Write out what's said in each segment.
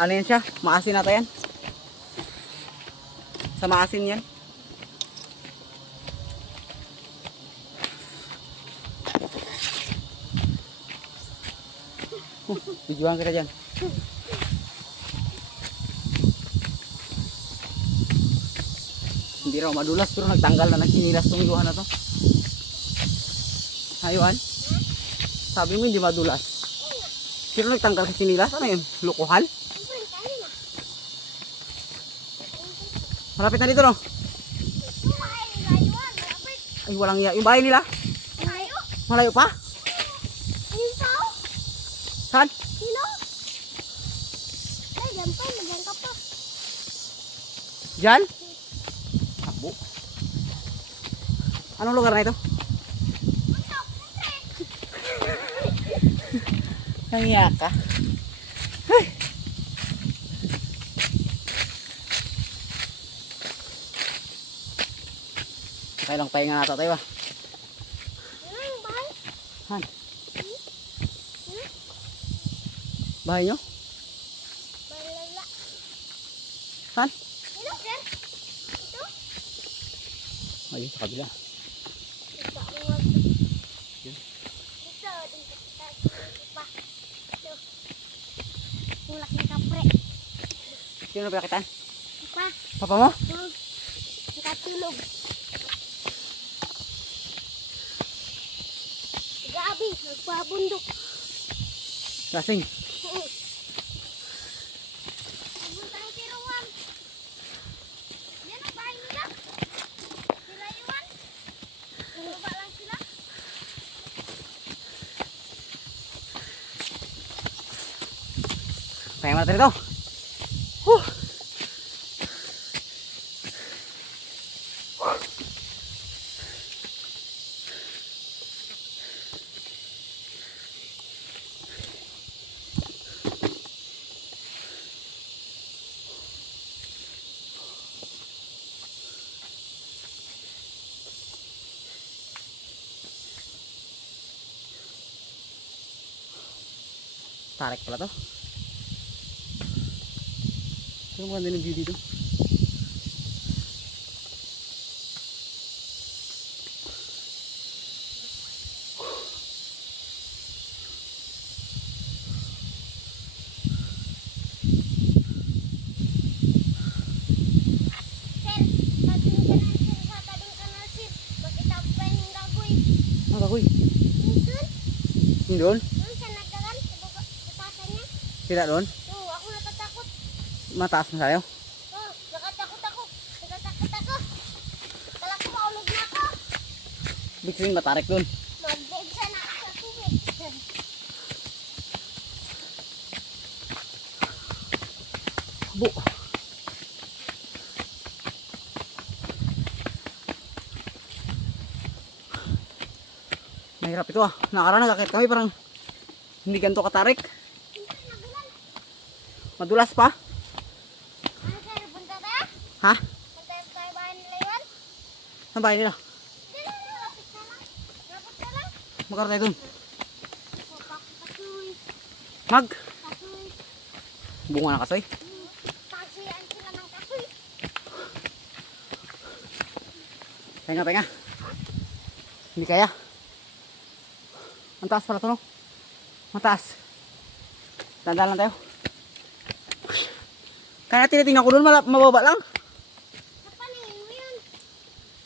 Ano yan siya? Maasin nata yan. Sa maasin yan. Videoan kita dyan. Hindi raw madulas pero nagtanggal na ng sinilas tong Yuhan na to. Ayuhan. Sabi mo hindi madulas. Pero nagtanggal ng sinilas. Ano yun? Lukuhan? Malapit na dito no? Ay walang iya. Yung bahay nila? Malayo pa? Saan? Diyan? Takbo. Anong lugar na ito? Nangiyak ka. Ay. Kailang pahinga nata tayo ba? Han? Bahay nyo? Saan? Ayun sa kabila. Yun. Sino na pinakitaan? Papa mo? Nakatulog. Gabi, nagpabundok. Lasing. Pumunta ang tiruan. Yan ang bahay nila. Sila iwan. Bumaba lang sila. Pahinga muna tayo dito. Huh. Tarik pala to. Ano mo ganda ng view dito? Sir, pagdating ka na sir sa tabing kanal sir. Makita ko pa yung gagoy. Ah, bagoy. Doon, Yung doon? doon sa nagdagan, sa baba, sa tasa niya. Sila doon? Oo, ako natatakot. Mataas na tayo. Oo, nakatakot ako. Natatakot ako. Kala ko maulog na ako. Ibig sabihin matarik doon. Mag-dead na ako sa tubig. Bu. Mahirap ito ah. Nakaraan nagkakit kami parang hindi ganito katarik. Madulas pa. Ano sir, punta tayo? Ha? Punta tayo bahay nila yun? Saan bahay nila? Dito, lapit na lang. Lapit na lang. Magkaroon tayo doon. Kasoy. Mag. Kasoy. Bunga na kasoy. Kasoyan sila ng kasoy. Pahinga, pahinga. Hindi kaya. Ang taas pala ito no? Mataas. Tandaan lang tayo. Kaya tinitingnan ko doon, mababa lang. Napaningin mo yun.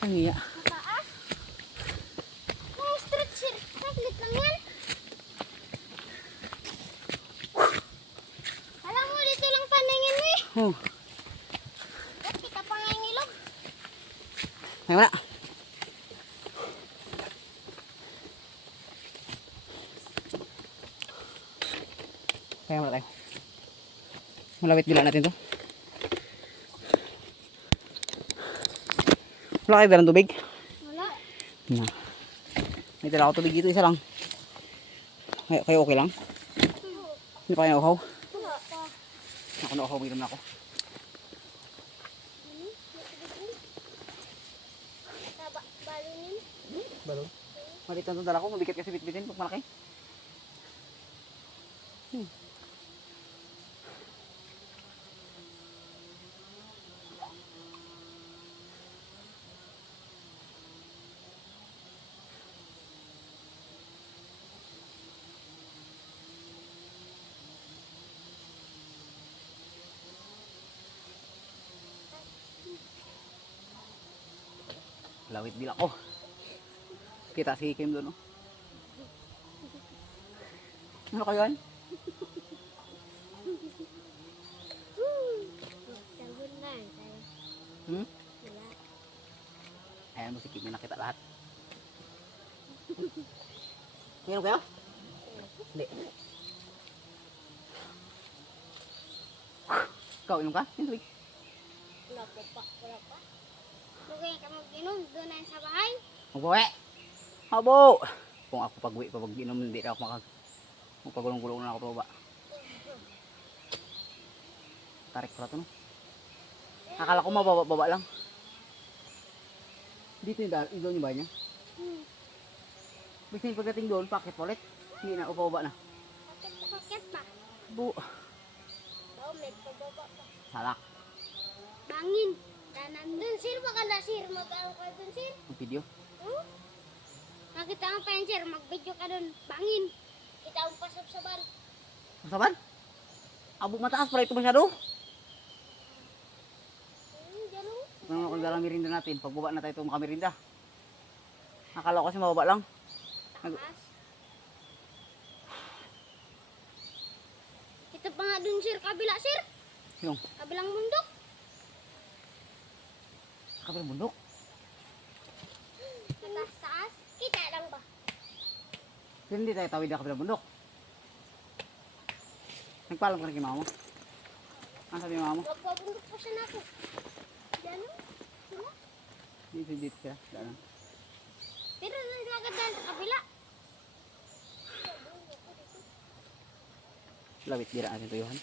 Ang iya. Mataas. May street sir. Saglit lang yan. Alam mo, dito lang paningin mo eh. Oh. Ba't kita pa nga yung ilog? Pahinga na. Pahinga muna tayo. Malapit bila natin to. Wala kayo dalang tubig? Wala. Na. May dala ako tubig dito, isa lang. Kayo okay lang? Hindi pa kayo uhaw? Wala pa. Ako na uhaw, mayroon na ako. Balunin. Balon? Maliit na itong dala ko, mabigat kasi bitbitin pag malaki. Lawit dila ko. Kita si Kim doon, oh. Ano kayo yan? Sabon na. Tayo. Hmm? Wala. Ayan mo si Kim, yung nakita lahat. Meron kayo? Hindi. Ikaw, inom ka? Yung tubig. Wala pa pa. Wala pa. Lugay ka mag-inom. Doon na sa bahay. Magbawi! Habo! Kung ako pag-uwi pa pag-inom, hindi na ako magpagulong-gulong na ako pa baba. Tarik pala ito, no? Akala ko mababa lang. Dito yung bahay niya. Basta yung pagdating doon, pakit ulit. Hindi na ako pababa na. Pakit pa. Bu! Daw, may pababa pa. Salak. Bangin. Nandun, sir. Baka na, sir. Mag-ano ka dun, sir. Ang video. Nakita mo pa yan, sir. Mag-video ka dun. Bangin. Kita mo pasabsaban. Masaban? Abo mataas pala ito masyado. Diyan o. Ano kung dalang merinda natin? Pagbaba na tayo ito makamerinda. Akala ko kasi mababa lang. Taas. Kita pa nga dun, sir. Kabila, sir. Yung Kabilang bundok. kabilang bundok. Taas. Kita lang ba? Pero hindi tayo tawid na kabilang bundok. Nagpaalam ka rin kay mama mo. Ano sabi ni mama mo? Magpabundok pa siya na ako. Diyan o. Sila. Dito siya. Daan. Pero nagagad dyan sa kabila. Lawit dira natin tuyuhan.